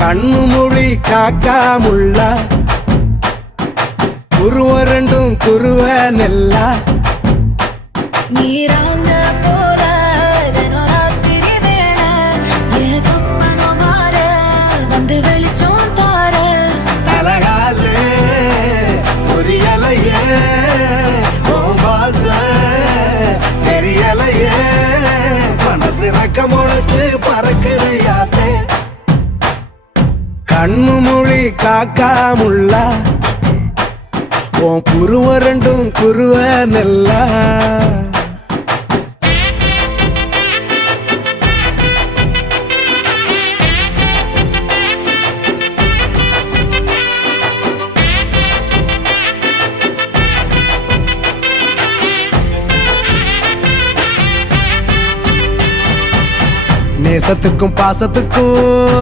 கண்ணு மொழி காக்காமுள்ள குருவ ரெண்டும் குருவ நெல்லா நீராங்க போல தினராத்திரி வேண என் சொப்பனம் மாற வந்து வெளிச்சம் தார தலகாலே பொரியலையே ஓம்பாச தெரியலையே மனசு ரக்க முளைச்சு பறக்குறையாத்தே கண்ணு மொழி காக்காமுள்ள உன் குருவ ரெண்டும் குருவ நெல்லா நேசத்துக்கும் பாசத்துக்கும்